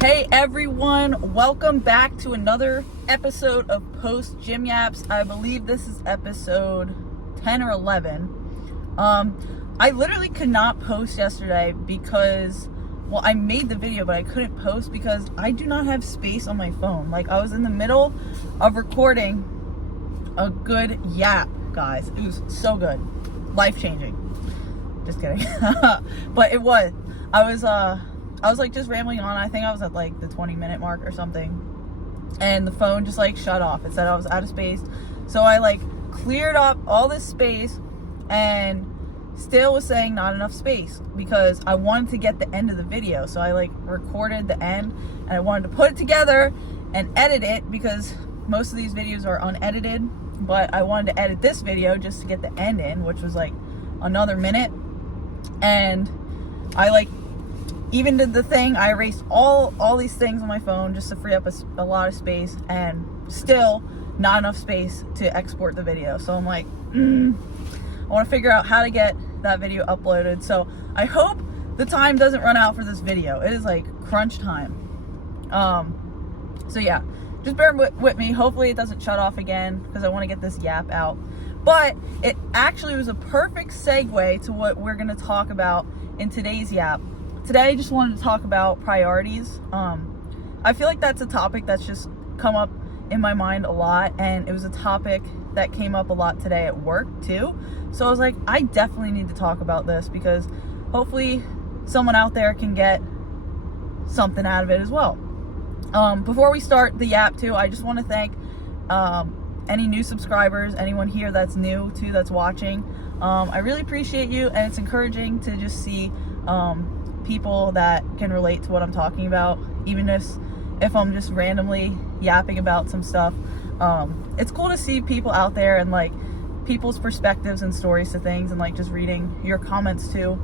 Hey everyone, welcome back to another episode of Post Gym Yaps. I believe this is episode 10 or 11. I literally could not post yesterday because, well, I made the video, but I couldn't post because I do not have space on my phone. Like, I was in the middle of recording a good yap, guys. It was so good. Life-changing. Just kidding. But it was. I was like just rambling on. I think I was at like the 20-minute mark or something. And the phone just like shut off. It said I was out of space. So I like cleared up all this space and still was saying not enough space because I wanted to get the end of the video. So I like recorded the end and I wanted to put it together and edit it because most of these videos are unedited. But I wanted to edit this video just to get the end in, which was like another minute. And I like even did the thing, I erased all these things on my phone just to free up a lot of space, and still not enough space to export the video. So I'm like, I want to figure out how to get that video uploaded. So I hope the time doesn't run out for this video. It is like crunch time. So yeah, just bear with me. Hopefully it doesn't shut off again because I want to get this yap out. But it actually was a perfect segue to what we're going to talk about in today's yap. Today, I just wanted to talk about priorities. I feel like that's a topic that's just come up in my mind a lot, and it was a topic that came up a lot today at work too. So I was like, I definitely need to talk about this because hopefully someone out there can get something out of it as well. Before we start the yap too, I just want to thank any new subscribers, anyone here that's new too, that's watching. I really appreciate you, and it's encouraging to just see people that can relate to what I'm talking about, even if I'm just randomly yapping about some stuff. It's cool to see people out there and like people's perspectives and stories to things, and like just reading your comments too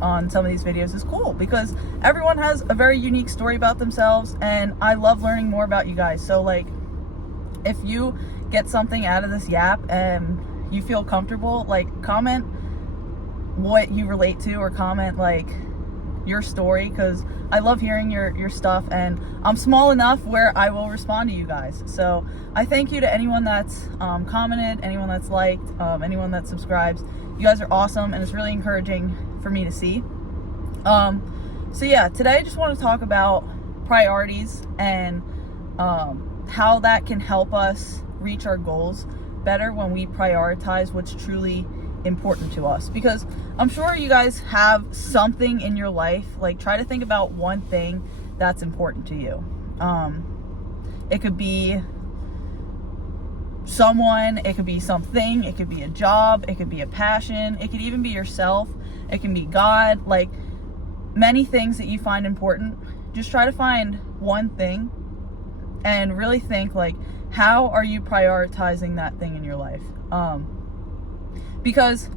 on some of these videos is cool because everyone has a very unique story about themselves, and I love learning more about you guys. So like, if you get something out of this yap and you feel comfortable, like comment what you relate to, or comment like your story, because I love hearing your stuff, and I'm small enough where I will respond to you guys. So I thank you to anyone that's commented, anyone that's liked, anyone that subscribes. You guys are awesome, and it's really encouraging for me to see. So yeah, today I just want to talk about priorities and how that can help us reach our goals better when we prioritize what's truly important to us. Because I'm sure you guys have something in your life, like try to think about one thing that's important to you. It could be someone, it could be something, it could be a job, it could be a passion, it could even be yourself, it can be God, like many things that you find important. Just try to find one thing and really think like, how are you prioritizing that thing in your life? Because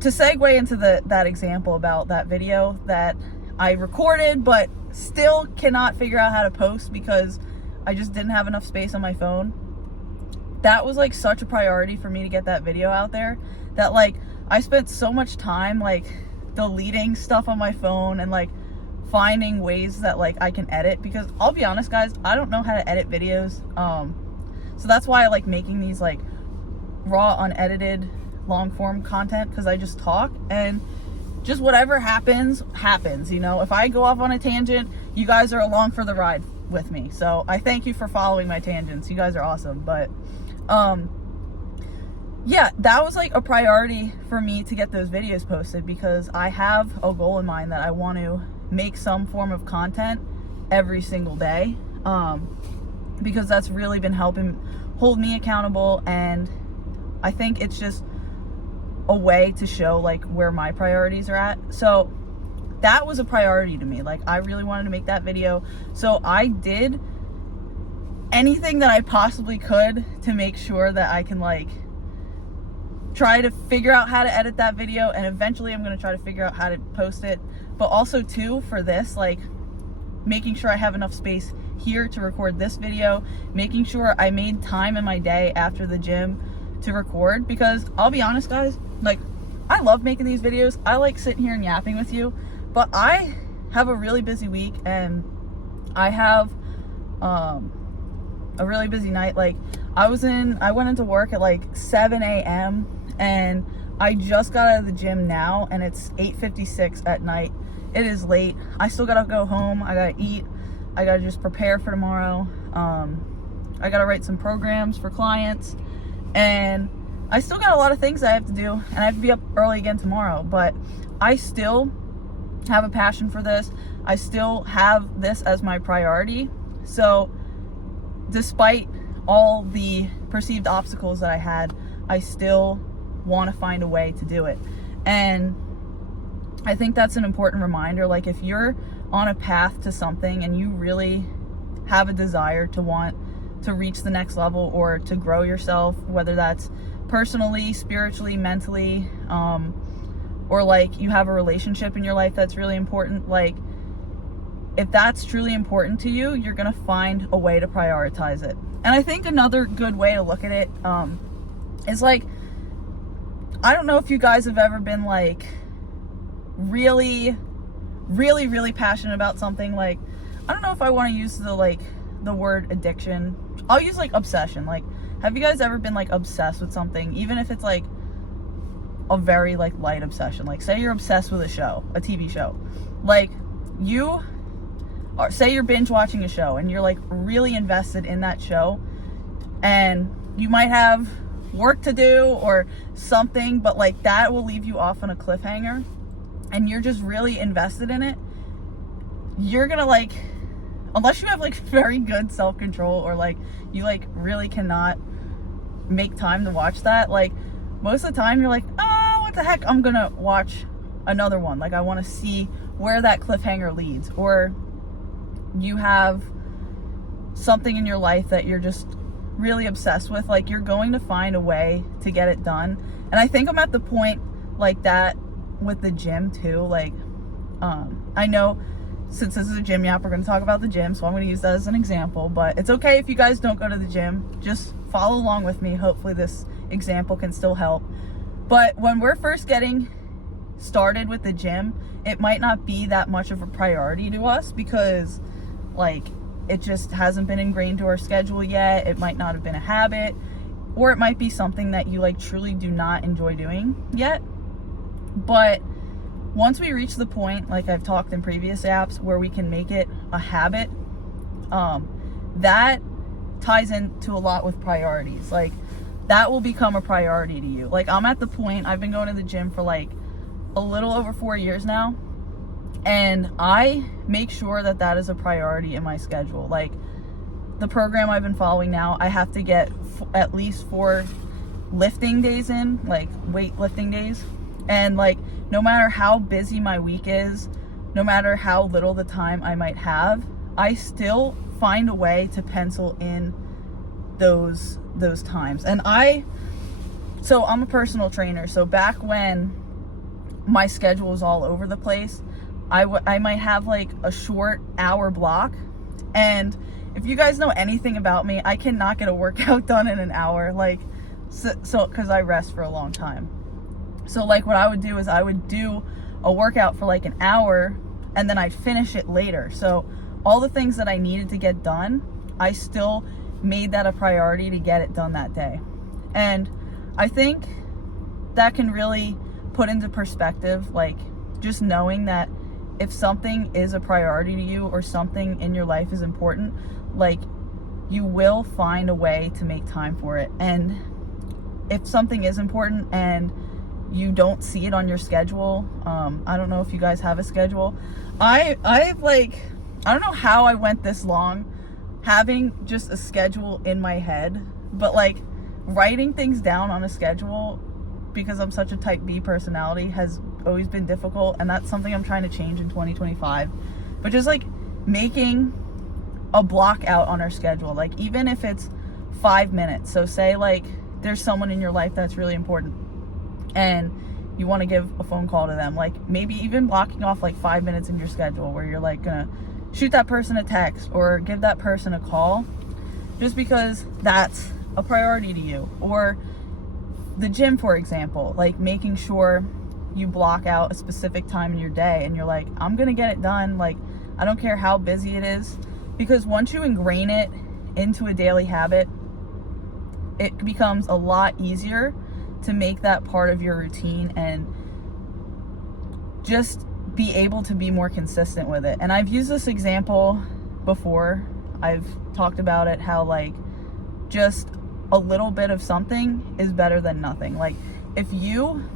to segue into that example about that video that I recorded but still cannot figure out how to post because I just didn't have enough space on my phone, that was like such a priority for me to get that video out there that like I spent so much time like deleting stuff on my phone and like finding ways that like I can edit, because I'll be honest guys, I don't know how to edit videos. So that's why I like making these like raw, unedited, long form content, because I just talk and just whatever happens, you know. If I go off on a tangent, you guys are along for the ride with me. So I thank you for following my tangents. You guys are awesome. But yeah, that was like a priority for me to get those videos posted because I have a goal in mind that I want to make some form of content every single day, because that's really been helping hold me accountable, and I think it's just a way to show like where my priorities are at. So that was a priority to me. Like I really wanted to make that video. So I did anything that I possibly could to make sure that I can like try to figure out how to edit that video, and eventually I'm going to try to figure out how to post it. But also too, for this, like making sure I have enough space here to record this video, making sure I made time in my day after the gym to record, because I'll be honest guys, like I love making these videos. I like sitting here and yapping with you, but I have a really busy week and I have a really busy night. Like I went into work at like 7 a.m. and I just got out of the gym now and it's 8:56 at night. It is late. I still gotta go home. I gotta eat. I gotta just prepare for tomorrow. I gotta write some programs for clients, and I still got a lot of things I have to do, and I have to be up early again tomorrow, but I still have a passion for this. I still have this as my priority. So despite all the perceived obstacles that I had, I still want to find a way to do it. And I think that's an important reminder. Like if you're on a path to something and you really have a desire to want to reach the next level or to grow yourself, whether that's personally, spiritually, mentally, or like you have a relationship in your life that's really important, like if that's truly important to you, you're gonna find a way to prioritize it. And I think another good way to look at it is like, I don't know if you guys have ever been like really passionate about something. Like I don't know if I want to use the word addiction. I'll use like obsession. Like have you guys ever been like obsessed with something, even if it's like a very like light obsession? Like say you're obsessed with a show, a TV show, like say you're binge watching a show and you're like really invested in that show, and you might have work to do or something, but like that will leave you off on a cliffhanger and you're just really invested in it. You're gonna like, unless you have like very good self-control or like you like really cannot make time to watch that, like most of the time you're like, oh, what the heck, I'm gonna watch another one. Like I want to see where that cliffhanger leads. Or you have something in your life that you're just really obsessed with, like you're going to find a way to get it done. And I think I'm at the point like that with the gym too. Like I know since this is a gym yap, we're going to talk about the gym, so I'm going to use that as an example, but it's okay if you guys don't go to the gym. Just follow along with me. Hopefully this example can still help. But when we're first getting started with the gym, it might not be that much of a priority to us because like it just hasn't been ingrained to our schedule yet. It might not have been a habit, or it might be something that you like truly do not enjoy doing yet. But once we reach the point, like I've talked in previous apps, where we can make it a habit, that ties into a lot with priorities. Like that will become a priority to you. Like I'm at the point, I've been going to the gym for like a little over 4 years now, and I make sure that that is a priority in my schedule. Like the program I've been following now, I have to get at least 4 lifting days in, like weightlifting days. And like no matter how busy my week is, no matter how little the time I might have, I still find a way to pencil in those times. And so I'm a personal trainer, so back when my schedule was all over the place, I might have like a short hour block. And if you guys know anything about me, I cannot get a workout done in an hour, like so because I rest for a long time. So like what I would do is I would do a workout for like an hour and then I'd finish it later. So all the things that I needed to get done, I still made that a priority to get it done that day. And I think that can really put into perspective, like just knowing that if something is a priority to you or something in your life is important, like you will find a way to make time for it. And if something is important and you don't see it on your schedule, I don't know if you guys have a schedule. I've like, I don't know how I went this long having just a schedule in my head, but like writing things down on a schedule, because I'm such a type B personality, has always been difficult, and that's something I'm trying to change in 2025. But just like making a block out on our schedule, like even if it's 5 minutes. So say like there's someone in your life that's really important and you want to give a phone call to them, like maybe even blocking off like 5 minutes in your schedule where you're like gonna shoot that person a text or give that person a call, just because that's a priority to you. Or the gym, for example, like making sure you block out a specific time in your day and you're like, I'm gonna get it done. Like, I don't care how busy it is. Because once you ingrain it into a daily habit, it becomes a lot easier to make that part of your routine and just be able to be more consistent with it. And I've used this example before. I've talked about it, how like just a little bit of something is better than nothing. Like, if you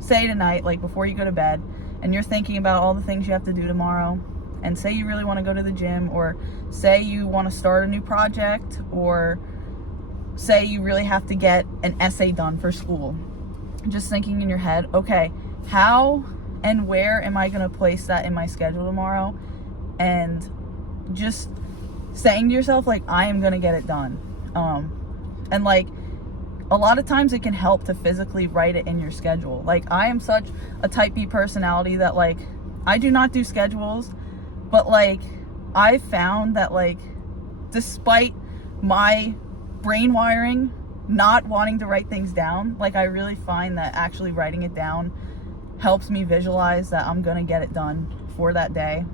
say tonight, like before you go to bed, and you're thinking about all the things you have to do tomorrow, and say you really want to go to the gym, or say you want to start a new project, or say you really have to get an essay done for school, just thinking in your head, okay, how and where am I going to place that in my schedule tomorrow? And just saying to yourself, like, I am going to get it done. And like, a lot of times it can help to physically write it in your schedule. Like, I am such a type B personality that like, I do not do schedules, but like, I found that like, despite my brain wiring not wanting to write things down, like, I really find that actually writing it down helps me visualize that I'm gonna get it done for that day.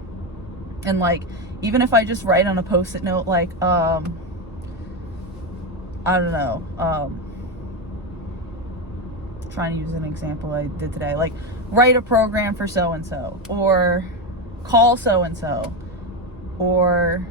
And like, even if I just write on a post-it note, like, I don't know, trying to use an example I did today, like, write a program for so-and-so, or call so-and-so, or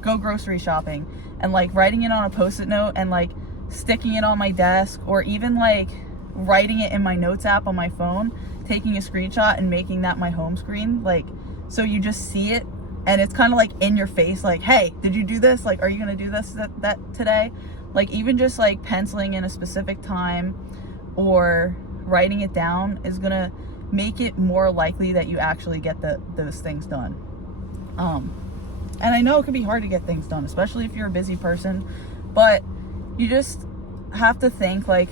go grocery shopping, and like writing it on a post-it note and like sticking it on my desk, or even like writing it in my notes app on my phone, taking a screenshot and making that my home screen, like, so you just see it and it's kind of like in your face, like, hey, did you do this? Like, are you gonna do this that today? Like, even just like penciling in a specific time or writing it down is gonna make it more likely that you actually get those things done. And I know it can be hard to get things done, especially if you're a busy person, but you just have to think, like,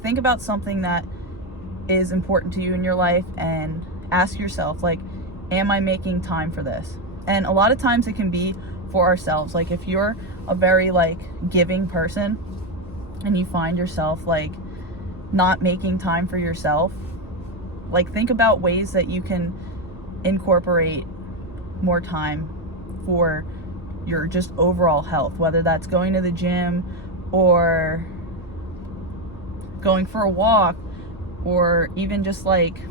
think about something that is important to you in your life and ask yourself, like, am I making time for this? And a lot of times it can be for ourselves. Like, if you're a very like giving person and you find yourself like not making time for yourself, like, think about ways that you can incorporate more time for your just overall health, whether that's going to the gym or going for a walk, or even just like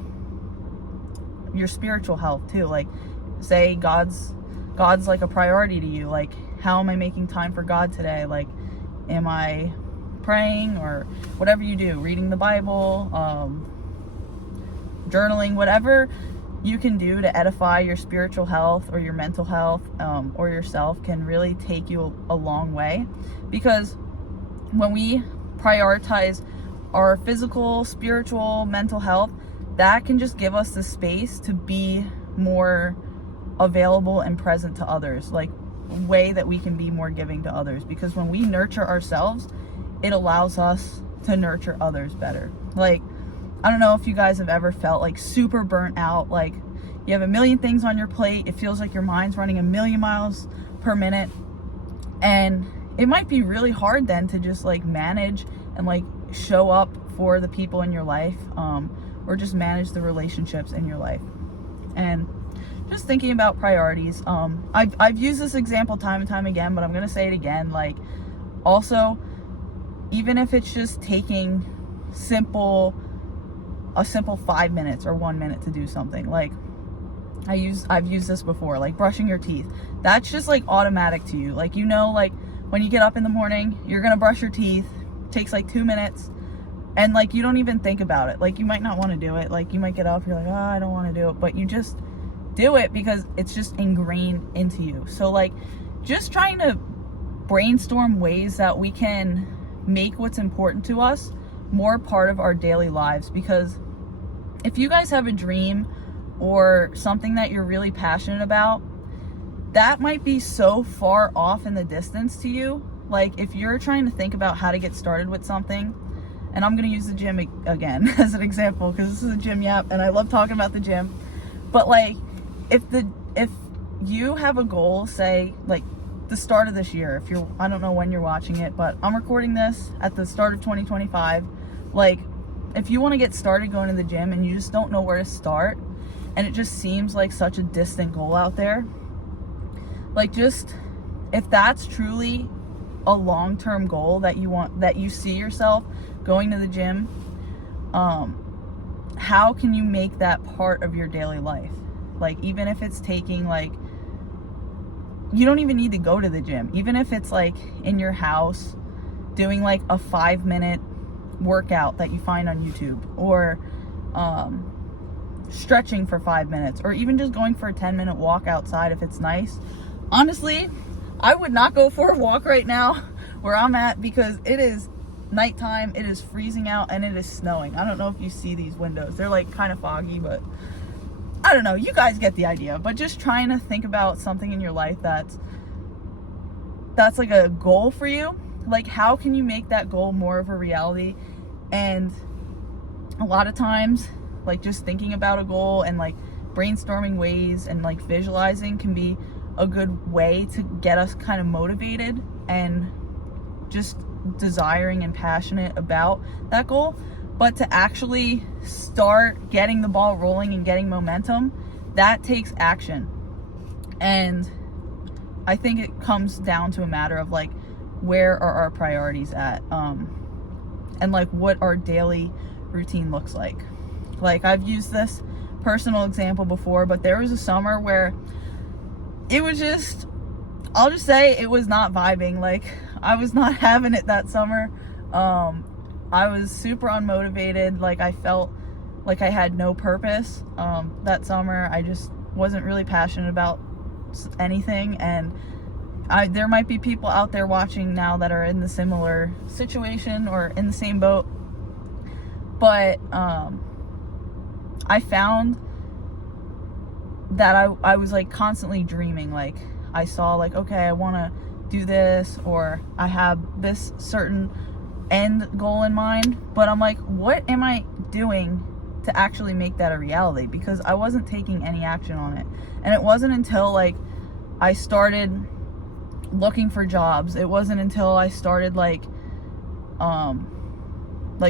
your spiritual health too. Like, say God's like a priority to you. Like, how am I making time for God today? Like, am I praying, or whatever you do, reading the Bible, journaling, whatever you can do to edify your spiritual health or your mental health, or yourself, can really take you a long way. Because when we prioritize our physical, spiritual, mental health, that can just give us the space to be more available and present to others, like a way that we can be more giving to others. Because when we nurture ourselves, it allows us to nurture others better. Like, I don't know if you guys have ever felt like super burnt out, like you have a million things on your plate, it feels like your mind's running a million miles per minute, and it might be really hard then to just like manage and like show up for the people in your life, or just manage the relationships in your life. And just thinking about priorities, I've used this example time and time again, but I'm gonna say it again. Like, also, even if it's just taking a simple 5 minutes or 1 minute to do something, like I've used this before, like brushing your teeth. That's just like automatic to you. Like, you know, like when you get up in the morning, you're gonna brush your teeth. It takes like 2 minutes, and like you don't even think about it. Like, you might not want to do it. Like, you might get up, you're like, oh, I don't want to do it, but you just do it because it's just ingrained into you. So like, just trying to brainstorm ways that we can make what's important to us more part of our daily lives. Because if you guys have a dream or something that you're really passionate about, that might be so far off in the distance to you. Like, if you're trying to think about how to get started with something, and I'm going to use the gym again as an example, because this is a gym yap and I love talking about the gym. But like, if you have a goal, say like the start of this year, I don't know when you're watching it, but I'm recording this at the start of 2025. Like, if you want to get started going to the gym and you just don't know where to start, and it just seems like such a distant goal out there, like, just, if that's truly a long-term goal that you want, that you see yourself going to the gym, how can you make that part of your daily life? Like, even if it's taking, like, you don't even need to go to the gym. Even if it's like in your house doing like a 5-minute workout that you find on YouTube, or stretching for 5 minutes, or even just going for a 10-minute walk outside if it's nice. Honestly, I would not go for a walk right now where I'm at, because it is nighttime, it is freezing out, and it is snowing. I don't know if you see these windows. They're like kind of foggy, but I don't know. You guys get the idea. But just trying to think about something in your life that's like a goal for you. Like, how can you make that goal more of a reality? And a lot of times, like, just thinking about a goal and like brainstorming ways and like visualizing can be a good way to get us kind of motivated and just desiring and passionate about that goal. But to actually start getting the ball rolling and getting momentum, that takes action. And I think it comes down to a matter of like, where are our priorities at, and like what our daily routine looks like. Like, I've used this personal example before, but there was a summer where it was just, I'll just say it was not vibing. Like, I was not having it that summer. I was super unmotivated. Like, I felt like I had no purpose that summer. I just wasn't really passionate about anything. And there might be people out there watching now that are in the similar situation or in the same boat. But I found that I was like constantly dreaming. Like, I saw like, okay, I want to do this, or I have this certain end goal in mind, but I'm like, what am I doing to actually make that a reality? Because I wasn't taking any action on it. And it wasn't until like I started looking for jobs, it wasn't until I started like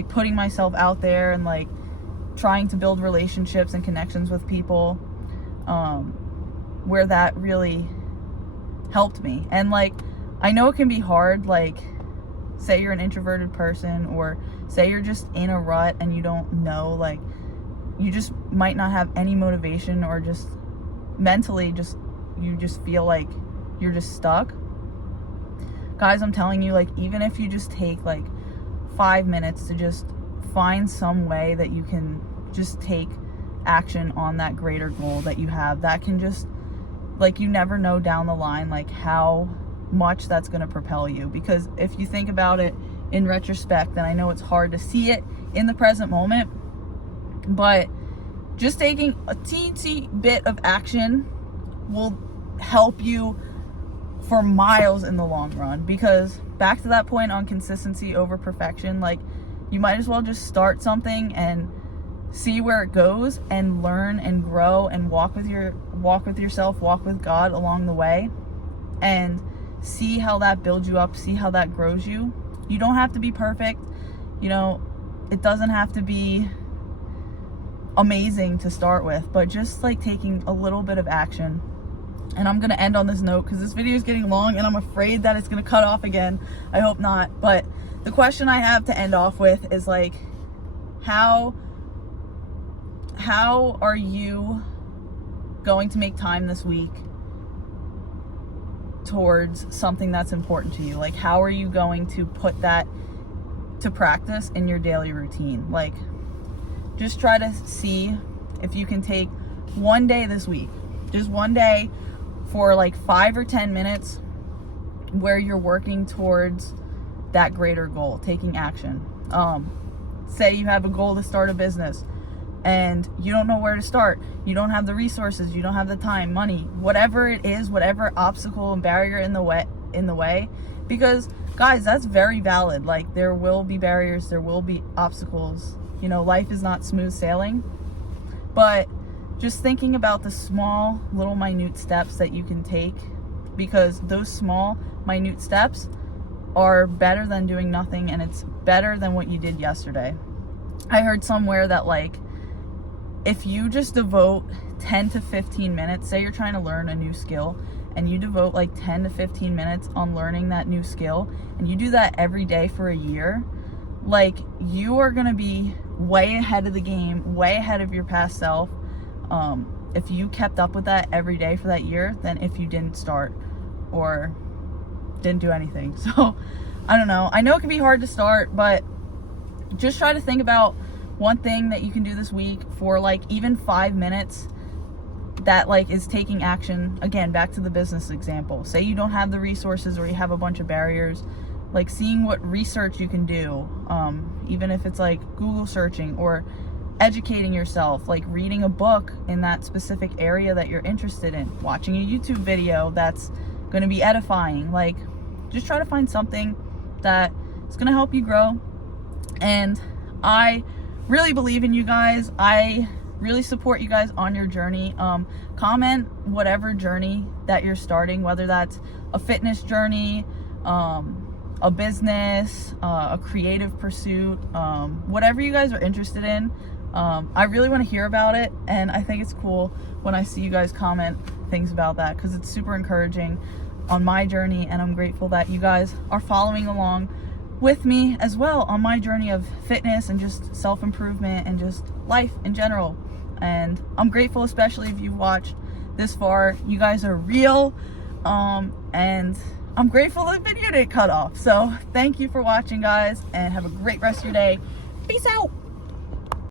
putting myself out there and like trying to build relationships and connections with people, where that really helped me. And like, I know it can be hard, like, say you're an introverted person, or say you're just in a rut and you don't know, like, you just might not have any motivation, or just mentally you just feel like you're just stuck. Guys, I'm telling you, like, even if you just take like 5 minutes to just find some way that you can just take action on that greater goal that you have, that can just, like, you never know down the line like how much that's going to propel you. Because if you think about it in retrospect, and I know it's hard to see it in the present moment, but just taking a teensy bit of action will help you for miles in the long run. Because back to that point on consistency over perfection, like, you might as well just start something and see where it goes, and learn and grow and walk with yourself, walk with God along the way, and see how that builds you up, see how that grows you. You don't have to be perfect, you know, it doesn't have to be amazing to start with, but just like taking a little bit of action. And I'm going to end on this note because this video is getting long and I'm afraid that it's going to cut off again. I hope not. But the question I have to end off with is like, how are you going to make time this week towards something that's important to you? Like, how are you going to put that to practice in your daily routine? Like, just try to see if you can take one day this week, just one day for like 5 or 10 minutes where you're working towards that greater goal, taking action. Say you have a goal to start a business and you don't know where to start. You don't have the resources, you don't have the time, money, whatever it is, whatever obstacle and barrier in the way. Because guys, that's very valid. Like, there will be barriers, there will be obstacles. You know, life is not smooth sailing. But just thinking about the small, little, minute steps that you can take, because those small, minute steps are better than doing nothing, and it's better than what you did yesterday. I heard somewhere that like if you just devote 10 to 15 minutes, say you're trying to learn a new skill and you devote like 10 to 15 minutes on learning that new skill, and you do that every day for a year, like you are going to be way ahead of the game, way ahead of your past self. If you kept up with that every day for that year, than if you didn't start or didn't do anything. So I don't know. I know it can be hard to start, but just try to think about one thing that you can do this week for like even 5 minutes that like is taking action. Again, back to the business example. Say you don't have the resources or you have a bunch of barriers, like seeing what research you can do, even if it's like Google searching or educating yourself, like reading a book in that specific area that you're interested in, watching a YouTube video that's going to be edifying. Like just try to find something that is going to help you grow. And I really believe in you guys. I really support you guys on your journey. Comment whatever journey that you're starting, whether that's a fitness journey, a business, a creative pursuit, whatever you guys are interested in. I really want to hear about it, and I think it's cool when I see you guys comment things about that, because it's super encouraging on my journey, and I'm grateful that you guys are following along with me as well on my journey of fitness and just self-improvement and just life in general. And I'm grateful, especially if you've watched this far. You guys are real, and I'm grateful the video didn't cut off. So thank you for watching, guys, and have a great rest of your day. Peace out.